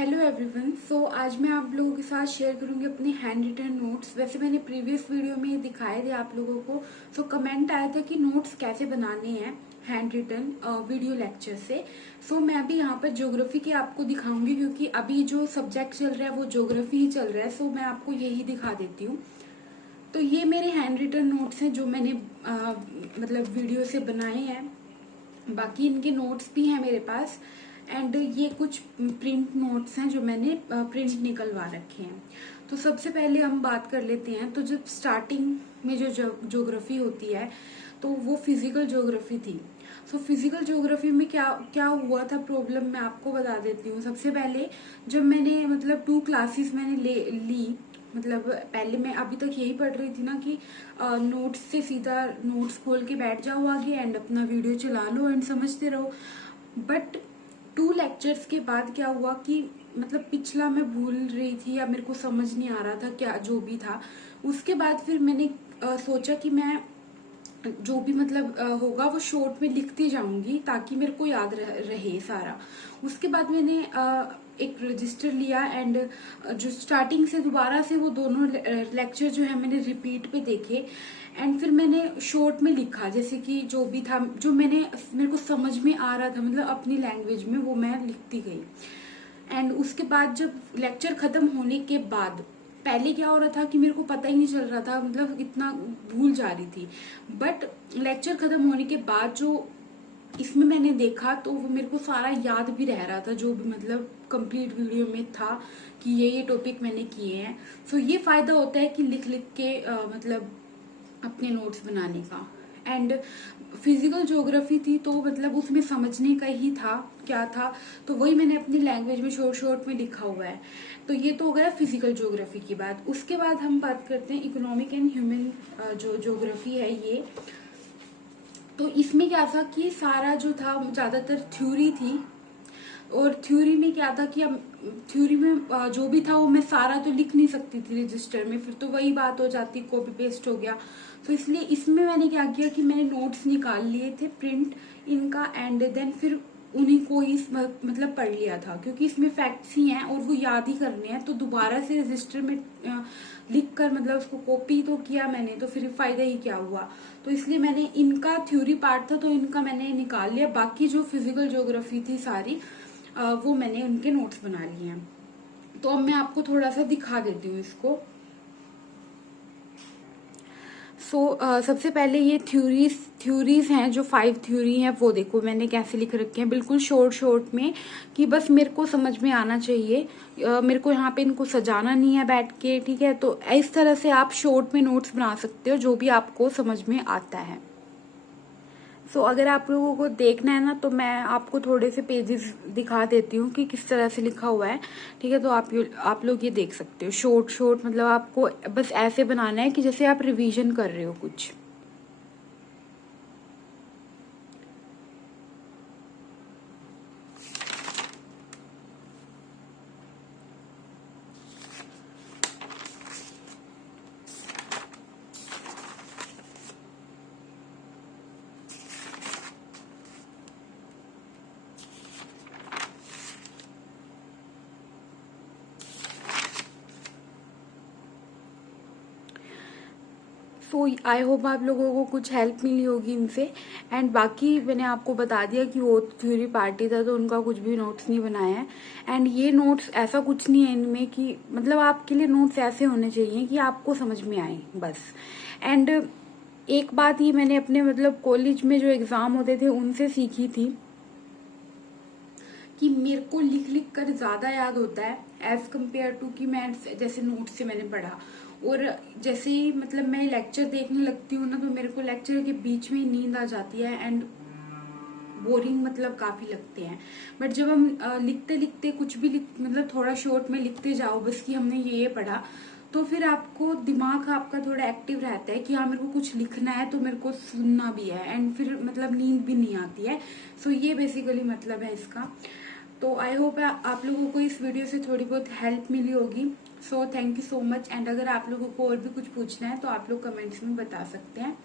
Hello everyone. आज मैं आप लोगों के साथ शेयर करूंगी अपने हैंड रिटन नोट्स। वैसे मैंने प्रीवियस वीडियो में ये दिखाए थे आप लोगों को। कमेंट आया था कि नोट्स कैसे बनाने हैं हैंड रिटन वीडियो लेक्चर से। मैं अभी यहाँ पर ज्योग्राफी के आपको दिखाऊंगी, क्योंकि अभी जो सब्जेक्ट चल रहा है वो ज्योग्राफी ही चल रहा है। मैं आपको यही दिखा देती हूँ। तो ये मेरे हैंड रिटन नोट्स हैं जो मैंने मतलब वीडियो से बनाए हैं। बाकी इनके नोट्स भी हैं मेरे पास। एंड ये कुछ प्रिंट नोट्स हैं जो मैंने प्रिंट निकलवा रखे हैं। तो सबसे पहले हम बात कर लेते हैं। तो जब स्टार्टिंग में जो ज्योग्राफी होती है तो वो फिजिकल ज्योग्राफी थी। फिजिकल ज्योग्राफी में क्या क्या हुआ था प्रॉब्लम, मैं आपको बता देती हूँ। सबसे पहले जब मैंने मतलब 2 क्लासेस मैंने ली, मतलब पहले मैं अभी तक यही पढ़ रही थी ना कि नोट्स से सीधा नोट्स खोल के बैठ जाओ आगे एंड अपना वीडियो चला लो एंड समझते रहो। बट 2 लेक्चर्स के बाद क्या हुआ कि मतलब पिछला मैं भूल रही थी या मेरे को समझ नहीं आ रहा था क्या जो भी था। उसके बाद फिर मैंने सोचा कि मैं जो भी मतलब होगा वो शॉर्ट में लिखती जाऊंगी ताकि मेरे को याद रहे सारा। उसके बाद मैंने एक रजिस्टर लिया एंड जो स्टार्टिंग से दोबारा से वो दोनों लेक्चर जो है मैंने रिपीट पे देखे एंड फिर मैंने शॉर्ट में लिखा, जैसे कि जो भी था जो मेरे को समझ में आ रहा था मतलब अपनी लैंग्वेज में, वो मैं लिखती गई। एंड उसके बाद जब लेक्चर खत्म होने के बाद, पहले क्या हो रहा था कि मेरे को पता ही नहीं चल रहा था, मतलब इतना भूल जा रही थी। बट लेक्चर खत्म होने के बाद जो इसमें मैंने देखा तो वो मेरे को सारा याद भी रह रहा था, जो भी मतलब कंप्लीट वीडियो में था कि ये टॉपिक मैंने किए हैं। ये फायदा होता है कि लिख लिख के मतलब अपने नोट्स बनाने का। एंड फिजिकल ज्योग्राफी थी तो मतलब उसमें समझने का ही था क्या था, तो वही मैंने अपनी लैंग्वेज में शॉर्ट शॉर्ट में लिखा हुआ है। तो ये तो हो गया फिजिकल ज्योग्राफी की बात। उसके बाद हम बात करते हैं इकोनॉमिक एंड ह्यूमन जो ज्योग्राफी है ये। तो इसमें क्या था कि सारा जो था ज्यादातर थ्योरी थी, और थ्योरी में क्या था कि अब थ्योरी में जो भी था वो मैं सारा तो लिख नहीं सकती थी रजिस्टर में, फिर तो वही बात हो जाती, कॉपी पेस्ट हो गया। तो इसलिए इसमें मैंने क्या किया कि मैंने नोट्स निकाल लिए थे प्रिंट इनका एंड देन फिर उन्हीं को ही मतलब पढ़ लिया था, क्योंकि इसमें फैक्ट्स ही हैं और वो याद ही करने हैं। तो दोबारा से रजिस्टर में लिख कर मतलब उसको कॉपी तो किया मैंने, तो फिर फायदा ही क्या हुआ। तो इसलिए मैंने इनका थ्योरी पार्ट था तो इनका मैंने निकाल लिया। बाकी जो फिजिकल ज्योग्राफी थी सारी वो मैंने उनके नोट्स बना लिए हैं। तो अब मैं आपको थोड़ा सा दिखा देती हूँ इसको। सबसे पहले ये थ्योरीज हैं, जो 5 थ्योरी हैं वो देखो मैंने कैसे लिख रखे हैं, बिल्कुल शॉर्ट शॉर्ट में, कि बस मेरे को समझ में आना चाहिए। मेरे को यहाँ पे इनको सजाना नहीं है बैठ के, ठीक है। तो इस तरह से आप शॉर्ट में नोट्स बना सकते हो जो भी आपको समझ में आता है। अगर आप लोगों को देखना है ना तो मैं आपको थोड़े से पेजेस दिखा देती हूँ कि किस तरह से लिखा हुआ है, ठीक है। तो आप लोग ये देख सकते हो शॉर्ट शॉर्ट, मतलब आपको बस ऐसे बनाना है कि जैसे आप रिवीजन कर रहे हो कुछ। आई होप आप लोगों को कुछ हेल्प मिली होगी इनसे। एंड बाकी मैंने आपको बता दिया कि वो थ्योरी पार्टी था तो उनका कुछ भी नोट्स नहीं बनाया है। एंड ये नोट्स ऐसा कुछ नहीं है इनमें कि मतलब आपके लिए नोट्स ऐसे होने चाहिए कि आपको समझ में आए बस। एंड एक बात ये मैंने अपने मतलब कॉलेज में जो एग्जाम होते थे उनसे सीखी थी कि मेरे को लिख लिख कर ज्यादा याद होता है एज कम्पेयर टू कि मैं जैसे नोट्स से मैंने पढ़ा। और जैसे ही मतलब मैं लेक्चर देखने लगती हूँ ना तो मेरे को लेक्चर के बीच में ही नींद आ जाती है एंड बोरिंग मतलब काफी लगते हैं। बट जब हम लिखते लिखते कुछ भी मतलब थोड़ा शॉर्ट में लिखते जाओ बस कि हमने ये पढ़ा, तो फिर आपको दिमाग आपका थोड़ा एक्टिव रहता है कि हाँ मेरे को कुछ लिखना है तो मेरे को सुनना भी है एंड फिर मतलब नींद भी नहीं आती है। ये बेसिकली मतलब है इसका। तो आई होप आप लोगों को इस वीडियो से थोड़ी बहुत हेल्प मिली होगी। Thank you so much. And अगर आप लोगों को और भी कुछ पूछना है तो आप लोग कमेंट्स में बता सकते हैं।